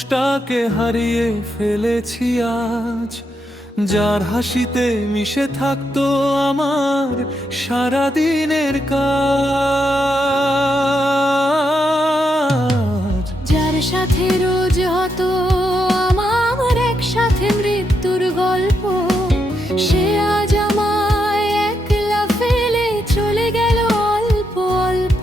মানুষটাকে হারিয়ে ফেলেছি আজ, যার হাসিতে মিশে থাকতো আমার সারাদিনের কাজ, যার সাথে রোজ হতো আমার একসাথে মৃত্যুর গল্প, সে আজ আমায় একলা ফেলে চলে গেল অল্প অল্প।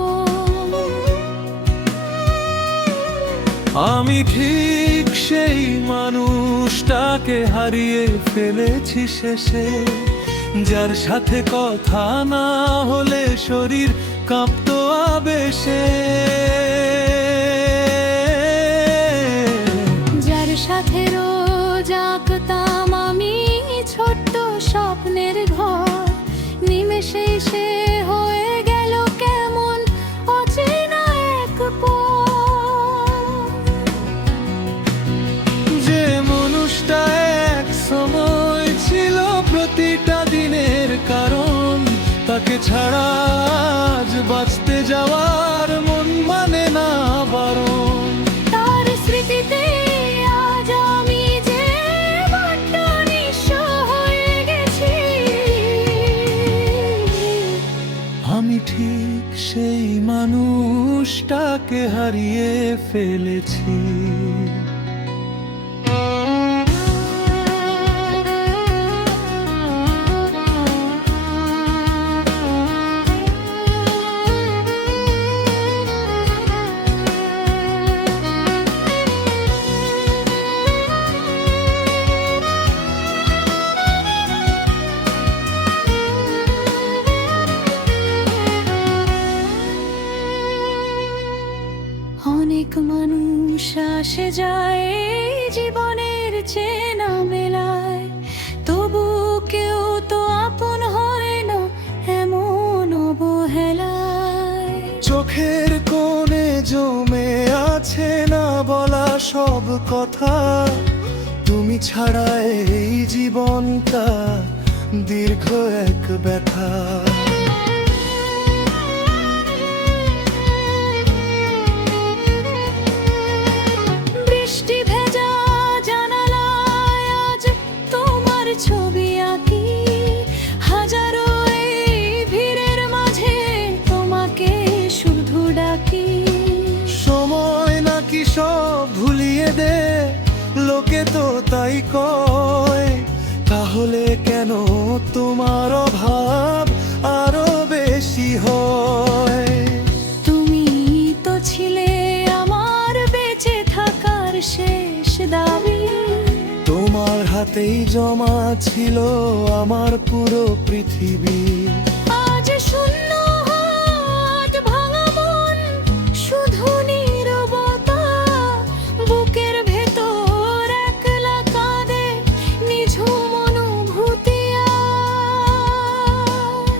আমি ঠিক সেই মানুষটাকে হারিয়ে ফেলেছি শেষে, যার সাথে কথা না হলে শরীর কাঁপতো আবেশে, যার সাথে রোজ আঁকতাম আমি ছোট্ট স্বপ্নের ঘর, নিমেষেই সে হয়ে গেল কেমন অচেনা এক যে মানুষটা এক সময় ছিল প্রতিটা দিনের কারণ, তাকে ছাড়া আজ বাঁচতে যাওয়ার মন মানে না বারণ। তার স্মৃতিতে আজ আমি যে বড্ড নিঃস্ব হয়ে গেছি। আমি ঠিক সেই মানুষটাকে হারিয়ে ফেলেছি। অনেক মানুষ আসে যায় এই জীবনের চেনা মেলায়, তবু কেউ তো আপন হয় না এমন অবহেলায়। চোখের কোণে জমে আছে না বলা সব কথা, তুমি ছাড়া এই জীবনটা দীর্ঘ এক ব্যথা। বৃষ্টি ভেজা জানালায় আজ তোমার ছবি আঁকি, হাজারো এই ভিড়ের মাঝে তোমাকে শুধু ডাকি। সময় নাকি সব ভুলিয়ে দে, লোকে তো তাই কয়, তাহলে কেন তোমার অভাব আরো বেশি হয়? তুমি তো ছিলে আমার বেঁচে থাকার শেষ দাবি, তোমার হাতেই জমা ছিল আমার পুরো পৃথিবী। আজ শূন্য হাত ভাঙা মন, শুধু নীরবতা, বুকের ভেতর একলা কাঁদে নিঝুম অনুভূতি আর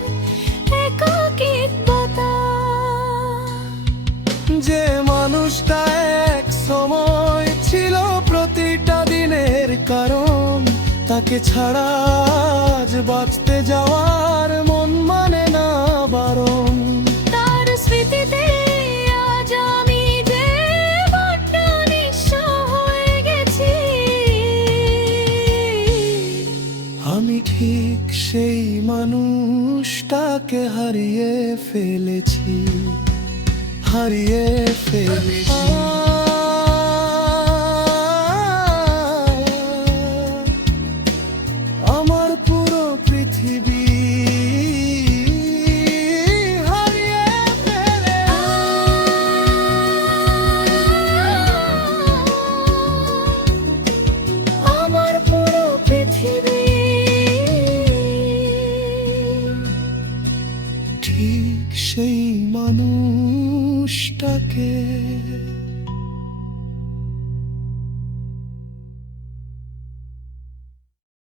একাকিত্বতা। যে মানুষটা এক সময় ছিল প্রতিটা দিনের কারণ, তাকে ছাড়া আজ বাঁচতে যাওয়ার মন মানে না বারণ। তার স্মৃতিতে আজ আমি যে বড্ড নিঃস্ব হয়ে গেছি। আমি ঠিক সেই মানুষটাকে হারিয়ে ফেলেছি, হারিয়ে ফেলেছি। আমার পুরো পৃথিবী